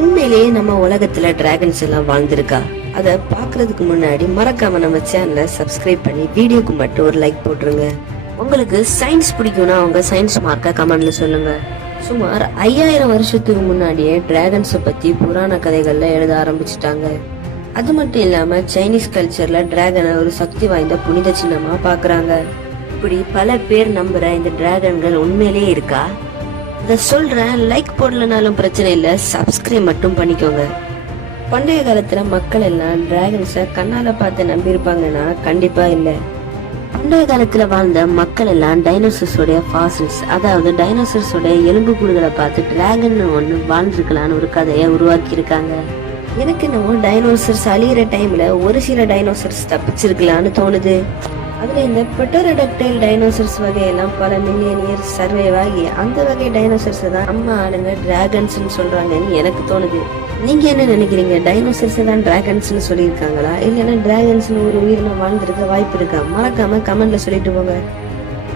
உண்மையிலேயே நம்ம உலகத்துல டிராகன்ஸ் எல்லாம் வாழ்ந்திருக்கா? அத பாக்குறதுக்கு முன்னாடி மறக்காம நம்ம சேனலை சப்ஸ்கிரைப் பண்ணி வீடியோக்கு மட்டும் ஒரு லைக் போட்டுருங்க. உங்களுக்கு சயின்ஸ் பிடிக்கும்னா அவங்க சயின்ஸ் மார்க்க கமெண்ட்ல சொல்லுங்க. சுமார் 5000 வருஷத்துக்கு முன்னாடியே டிராகன்ஸை பத்தி புராண கதைகள்ல எழுத ஆரம்பிச்சுட்டாங்க. அது மட்டும் இல்லாம சைனீஸ் கல்ச்சர்ல டிராகனை ஒரு சக்தி வாய்ந்த புனித சின்னமா பாக்குறாங்க. இப்படி பல பேர் நம்புற இந்த டிராகன்கள் உண்மையிலேயே இருக்கா? இத சொல்றேன், லைக் போடலனாலும் பிரச்சனை இல்ல, சப்ஸ்கிரைப் மட்டும் பண்ணிக்கோங்க. பண்டைய காலத்துல மக்கள் எல்லாம் டிராகன்ஸ கண்ணால பார்த்து நம்பி இருப்பாங்கன்னா கண்டிப்பா இல்ல. பண்டைய காலத்துல வாழ்ந்த மக்கள் எல்லாம் டைனோசர்ஸோட ஃபாசில்ஸ், அதாவது டைனோசர்ஸோட எலும்பு கூடுகளை பார்த்து டிராகன் ஒண்ணு வாழ்ந்துருக்கலான்னு ஒரு கதையை உருவாக்கி இருக்காங்க. எனக்கு என்னமோ டைனோசர்ஸ் அழியிற டைம்ல ஒரு சில டைனோசர்ஸ் தப்பிச்சிருக்கலான்னு தோணுது. அதுல இந்த பெட்டரோடாக்டைல் டைனோசர்ஸ் வகையெல்லாம் பல மில்லியன் இயர்ஸ் சர்வைவ் ஆகி அந்த வகை டைனோசர்ஸ் தான் நம்ம ஆளுங்க டிராகன்ஸ் சொல்றாங்கன்னு எனக்கு தோணுது. நீங்க என்ன நினைக்கிறீங்க? டைனோசர்ஸ் தான் டிராகன்ஸ் சொல்லியிருக்காங்களா, இல்லைன்னா டிராகன்ஸ் ஒரு உயிரினம் வாழ்ந்திருக்க வாய்ப்பு இருக்கா? மறக்காம கமெண்ட்ல சொல்லிட்டு போங்க.